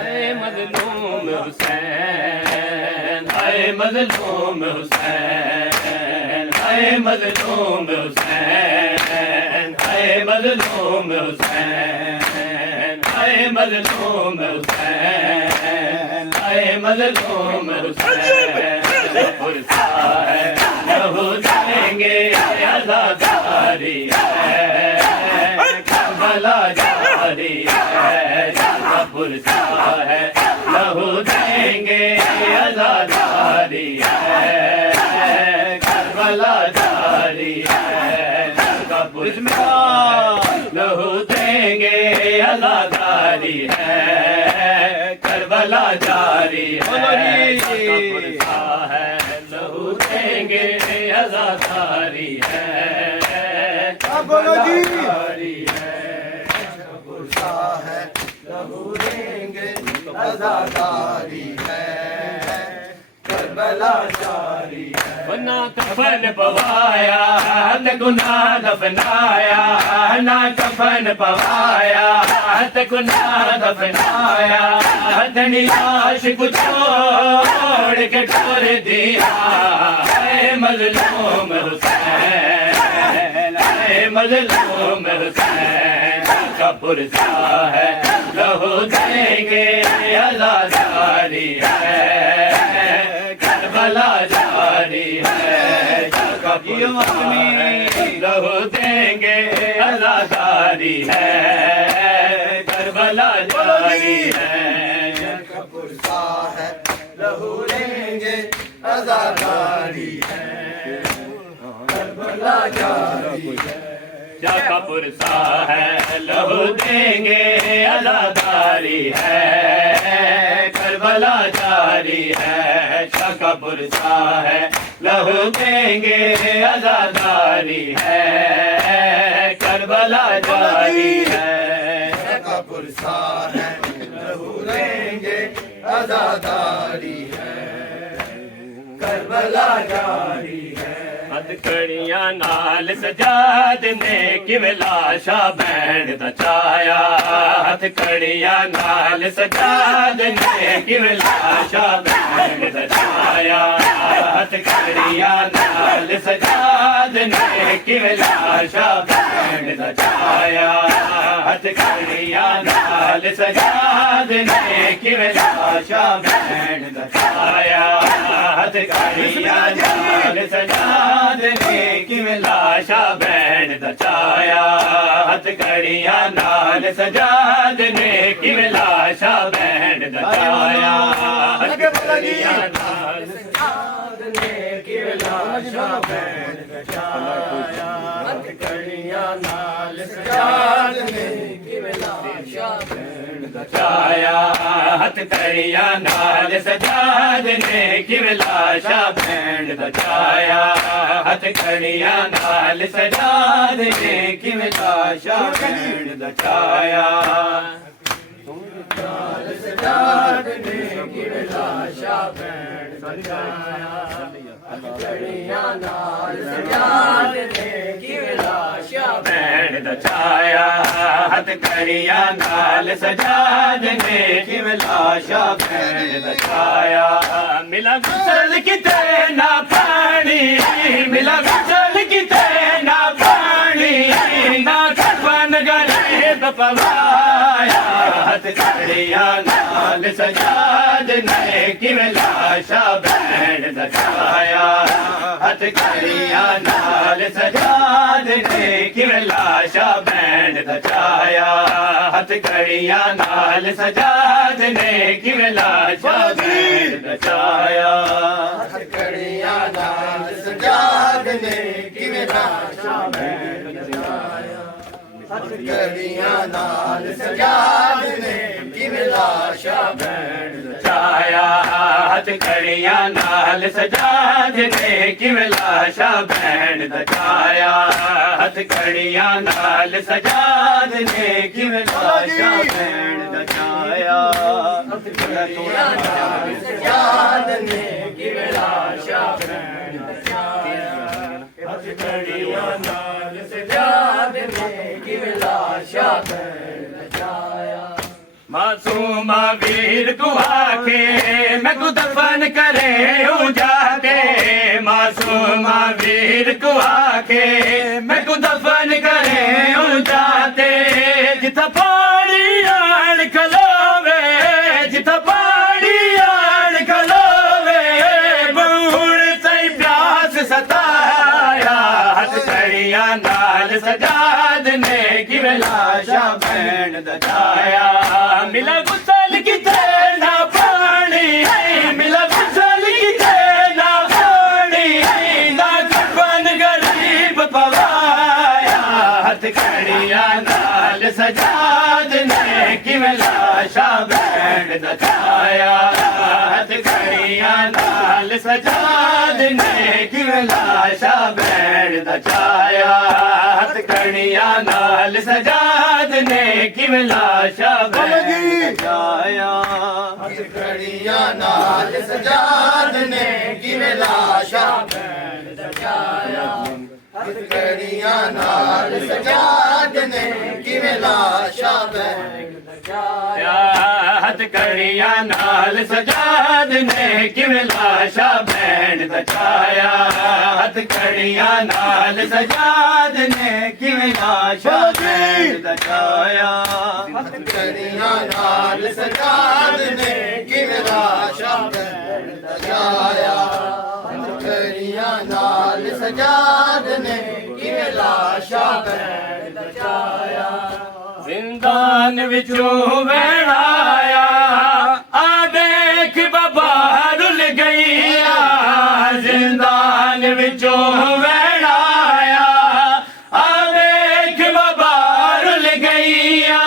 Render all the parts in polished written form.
हाय मजलूम हुसैन, हाय मजलूम हुसैन, हाय मजलूम हुसैन, हाय मजलूम हुसैन, हाय मजलूम हुसैन, हाय मजलूम हुसैन। पुरसा है लहू जाएंगे आज़ादारी है, करबला जारी है, पुरसा है लहू देंगे आज़ादारी है, करबला जारी है, पुरसा लहू देंगे आज़ादारी है, करबला जारी है, पुरसा है लहू देंगे आज़ादारी है, बोलो जी जारी है, पुरसा है लहू देंगे आज़ादारी है, करबला जारी है। ना कफन पवाया न गुनाह दफनाया, ना कफन पवाया न गुनाह दफनाया, धनी लाश को छोड़ के छोड़ दिया, ऐ मजलूम हुसैन, ऐ मजलूम हुसैन, का पुरसा है लहू देंगे आज़ादारी है, करबला जारी है, लहू देंगे आज़ादारी है, करबला जारी है, पुरसा है लहू देंगे आज़ादारी है, करबला जारी है। का पुरसा है लहू देंगे आज़ादारी है, करबला जारी है, का पुरसा है लहू देंगे आज़ादारी है, करबला जारी है, का पुरसा है लहू देंगे आज़ादारी है, करबला जारी है। हथकड़ियां नाल सजाद ने किवें लाशा बैंड दचाया, हथकड़ियां नाल सजाद ने किवें लाशा बैंड दचाया, हथकड़ियां नाल सजाद ने किवें लाशा बैंड दचाया, हथकड़ियां नाल सजाद ने किवें लाशा बैंड दचाया, हथकड़ियां नाल सजाद ने किवें लाशा बैंड दचाया, हथकड़ियां नाल सजाद ने किवें लाशा बैंड दचाया, हथकड़ियां नाल सजाद ने किवें लाशा बैंड दचाया, हथकड़ियां नाल सजाद ने किवें लाशा बैंड दचाया, हथकड़ियां नाल सजाद ने किवें लाशा बैंड दचाया, हथकड़ियां नाल सजाद ने किवें लाशा बैंड दचाया, नाल सजाद ने किवें लाशा बैंड दचाया, हथकड़ियां नाल सजाद ने किवें लाशा बैंड दचाया, हथकड़ियां नाल सजाद ने किवें लाशा बैंड दचाया, मिला गुसल किते ना पानी, मिला गुसल किते ना पानी, ना कफन गरीब पवाया, हथकड़ियां नाल सजाद ने किवें लाशा बैंड दचाया, हथकड़ियां नाल सजाद ने किवें लाशा बैंड दचाया, हथकड़ियां नाल सजाद ने किवें लाशा बैंड दचाया, हथकड़ियां नाल सजाद ने किवें लाशा बैंड दचाया, हथकड़ियां नाल सजाद ने किवें लाशा बैंड दचाया, हथकड़ियां नाल सजाद ने किवें लाशा बैंड दचाया, हथकड़ियां नाल सजाद ने किवें लाशा बैंड दचाया, हथकड़ियां नाल सजाद ने किवें लाशा बैंड दचाया, हथकड़ियां नाल सजाद ने किवें लाशा बैंड दचाया, मासूमा वीर को आके मैं को दफन करे जाके मासूमा वीर को आके मैं को दफन करे जाते जिथा पानी आन खलोवे जिथा पानी आन खलोवे बूढ़ सही प्यास सताया हथकड़ियां नाल सजाद ने कि लाशा भैन दजाया मिला गुसल की ना पानी मिला गुसल की ना पानी ना कफन गरीब पवाया हथकड़ियां नाल सजाद ने कि लाशा भैन दजाया हथकड़ियां नाल सजाद ने कि लाशा भैन दजाया हथकड़ियां नाल सजाद ने कि लाशा भैन दजाया हथकड़ियां नाल सजाद ने किवें लाशा भैन दजाया हथकड़ियां नाल सजाद ने किवें लाशा भैन दजाया हथकड़ियां नाल सजाद ने कि लाशा भैन दजाया हथकड़ियां नाल सजाद ने कि लाशा भैन दजाया हथकड़ियां नाल सजाद ने किवें लाशा भैन दजाया हथकड़ियां नाल सजाद ने किवें लाशा भैन दजाया जिंदान विचों वैणाया आ देख बाबा रुल गईया जिंदान विचों वैणाया आ देख बाबा रुल गईया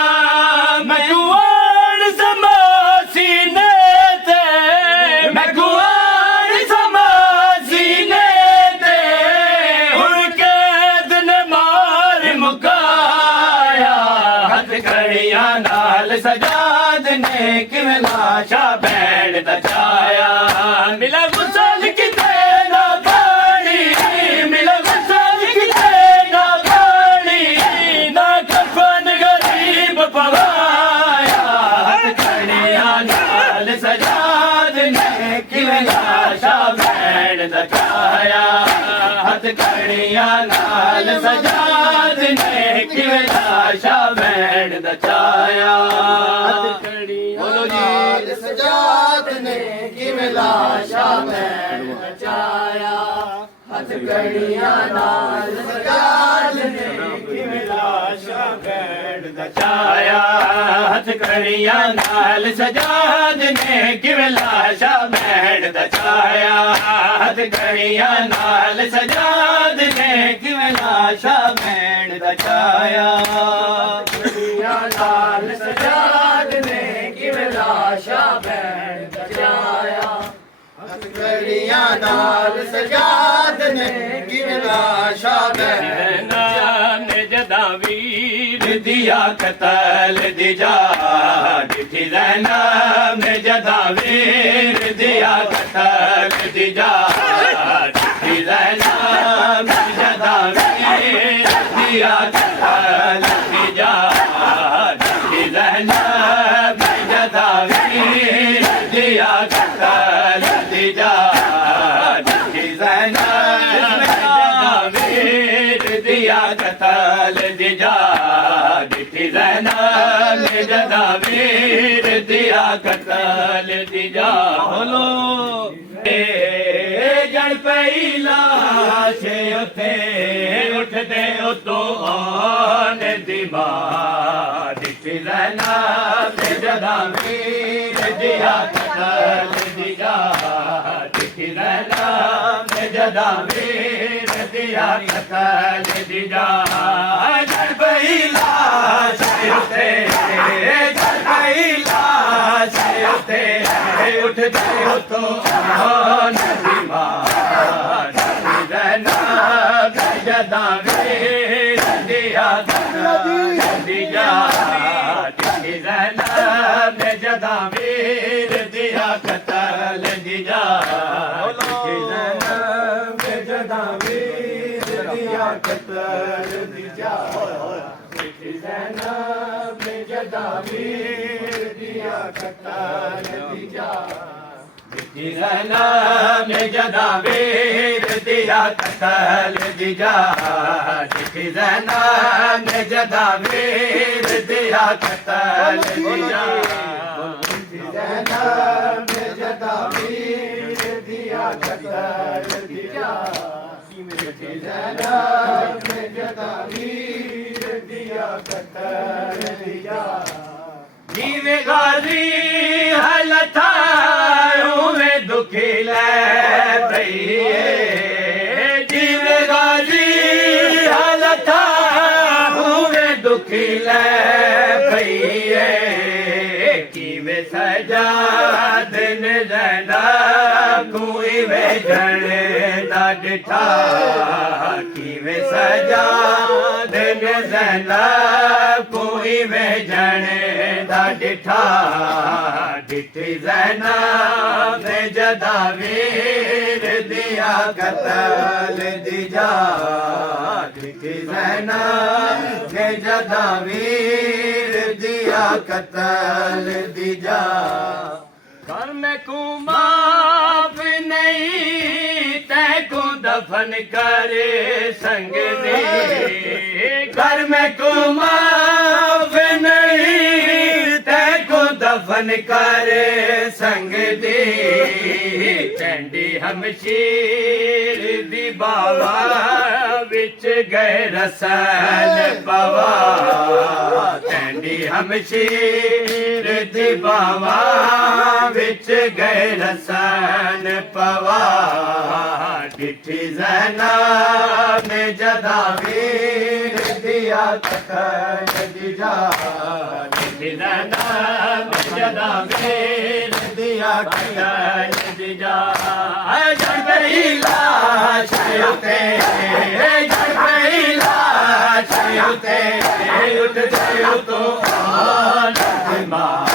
मैं कुआन समा सीने ते मैं कुआन समा सीने ते हुण कैद ने मार मुकाया हथकड़ियां नाल सजाद ने कि लाशा भैन दजाया मिला गुसल की ना पानी मिला गुसल की ना पानी ना कफन गरीब पवाया हथकड़ियां नाल सजाद ने कि लाशा भैन दजाया हथकड़ियां नाल सजाद ने कि लाशा भैन दजाया बोलो जी सजाद ने किवें लाशा भैन दजाया हथकड़ियां नाल सजाद ने किवें लाशा भैन दजाया हथकड़ियां नाल सजाद ने कि लाशा भैन दजाया हथकड़ियां नाल सजाद ने कि लाशा भैन दजाया हथकड़ियां नाल सजाद ने किवें लाशा भैन दजाया हथकड़ियां नाल सजाद ने किवें लाशा भैन ने जदा वीर दिया कतल दिजा डिठी रहना में जदा वीर दिया कतल दिजा डिठी रहना में जदा वीर दिया कतल दिजा डिठी रहना में जदा वीर दिया कतल दिजा डिठी रहना में जदा वीर दिया कतल दिजा डिठी रहना में जदा वीर दिया कतल दिजा बोलो जड़ पहला से उठे उठते उतो आन दिमा डिठी रहना में जदा वीर दिया कतल दिजा डिठी रहना में जदा वीर दिया कतल दिजा जड़ पहला से उठे जड़ पहला से उठे उठते उतो आन दिमा डिठी रहना में जदा वीर दिया कतल दिजा डिठी रहना में जदा वीर दिया कतल दिजा डिठी रहना में जदा वीर दिया कतल दिजा डिठी रहना में जदा वीर ज़ैनब ने जदा वीर दिया कतल दिया ज़ैनब ने जदा वीर दिया कतल दिया ज़ैनब ने जदा वीर दिया कतल दिया ज़ैनब ने जदा वीर दिया कतल दिया जीवे गाजी हलथा में दुखी ले भैये जीवे गाजी हलथा में दुखी ले भैये कीवे सजा दिन ज़ैनब कोई वे जने दा डिठा कीवे सजा दिन ज़ैनब कोई वे जने दा डिठा डिठी ज़ैनब ने जदा वीर दिया कतल दिया डिठी ज़ैनब ने जदा वीर दिया कतल दिया घर में कुमाफ नहीं तैको दफन करे संग दे घर में कुमाफ नहीं तैको दफन करे संग दे चंडी हमशीर दी बावा विच गए रसल पवा चंडी हमशीर दी बावा विच गए रसन पवा डिठी ज़ैनब ने जदा वीर दिया कतल दिया डिठी ज़ैनब ने जदा वीर दिया कतल दिया जड़ गई लाश उते जड़ गई लाश उते उठ जाओ तो आन मां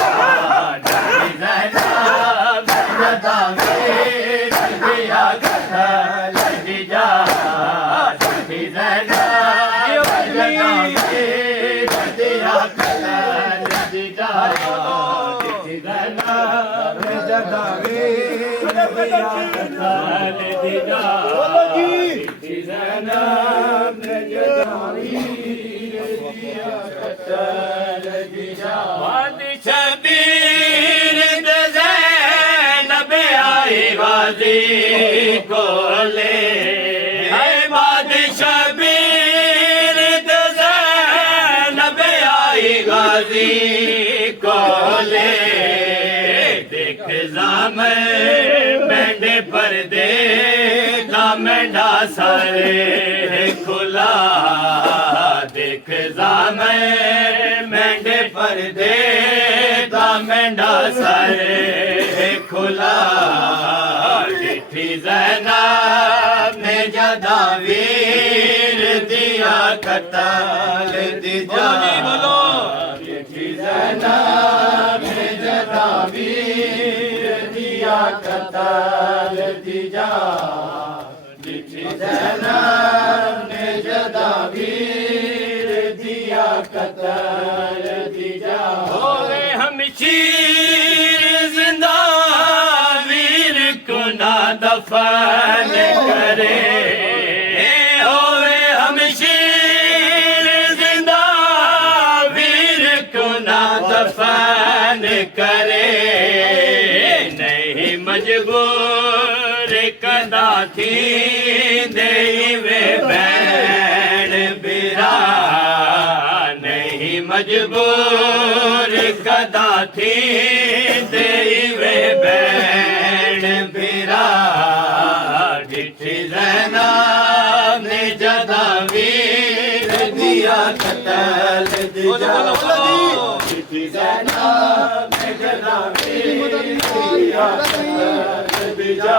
शबीर ज़ैनब आई गाजी कोले शबीर ज़ैनब आई गाजी कोले देख जामे मेंढे पर्दे दामेंडा सारे खुला देख जामे मेंढे पर्दे दामेंडा सारे खुला डिठी ज़ैनब ने जदा वीर दिया कतल दिया डिठी ज़ैनब ने जदा वीर दिया कतल दिया डिठी ज़ैनब ने जदा वीर दिया कतल दिया होवे हमशीर जिंदा वीर को ना दफन करे होवे हमशीर जिंदा वीर को ना दफन करे नहीं मजबूर कदा थी देवे बैन बिरा नहीं मजबूर कदा थी देवे बैन बिरा डिठी ज़ैनब ने जदा वीर दिया कतल दिया डिठी ज़ैनब ने जदा वीर दिया कतल दिया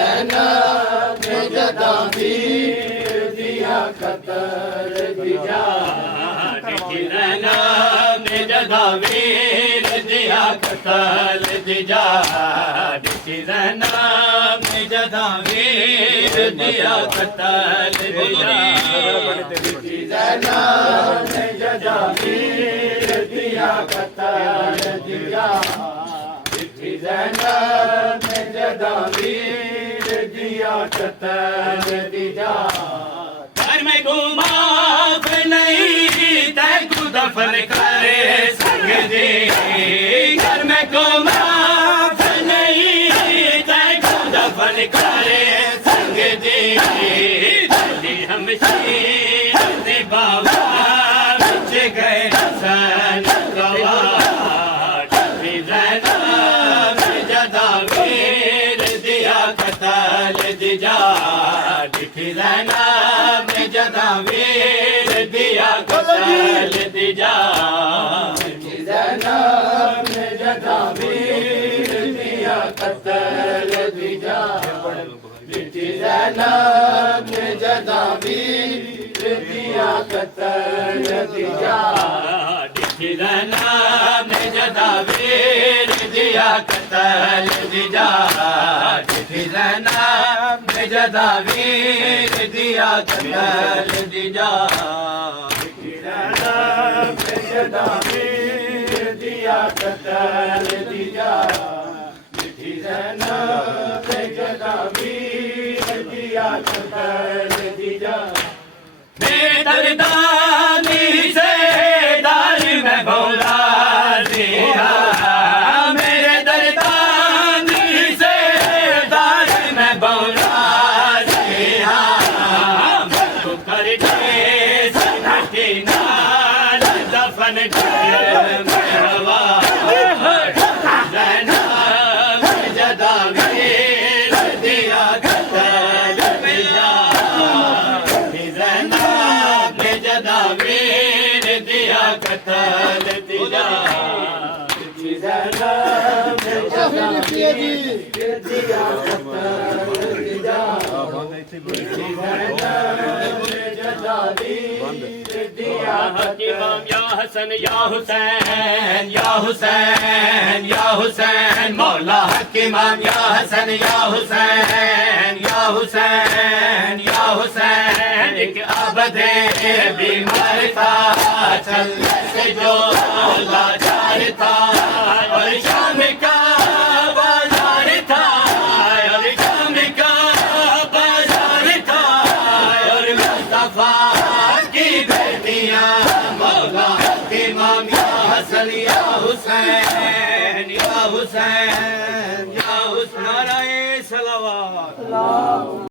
ज़ैनब ने जदा वीर दिया कतर दिया डिठी ज़ैनब ने जदा वीर दिया कतर दिया डिठी ज़ैनब ने जदा वीर दिया कतर दिया ज़ैनब ने जदा वीर दिया कतर दिया डिठी ज़ैनब ने जदा वीर दिया कतर दिया घर में गुमाफ नहीं तैको दफन करे संग दे घर में गुमाफ नहीं तैको दफन करे संग दे दिल्ली हम शीर बाबा बिच गए सन गवा डिठी ज़ैनब ने जदा वीर दिया कतल दिया डिठी ज़ैनब ने जदा वीर दिया कतल दिया ज़ैनब ने जदा वीर दिया कतर दिया डिठी ज़ैनब ने जदा वीर दिया कतर दिया डिठी ज़ैनब ने जदा वीर दिया कतल दिया डिठी ज़ैनब ने जदा वीर दिया कतल दिया ज़ैनब ने जदा वीर दिया कतर दिया डिठी ज़ैनब ने जदा वीर दिया कतर दिया बेदर्दानी से दार में भौला दिया मेरे दर्दानी से दार में भौला दिया तो कर दे सनकी नाल दफन कर हवा ज़ैनब ने जदा वीर दिया कतल दिया ज़ैनब ने जदा वीर दिया कतल दिया ज़ैनब ने जदा वीर दिया कतर दिया ज़ैनब ने जदा वीर दिया इमाम या हसन या हुसैन या हुसैन या हुसैन मौला हक इमाम या हसन या हुसैन या हुसैन या हुसैन एक आबदे बीमार था चलने से जो लाचार था और शाम का बाजार था और शाम का बाजार था और मुस्तफा की बेटियां मौला इमाम या हसन या हुसैन या हुसैन या हुसैन नाराए सलावत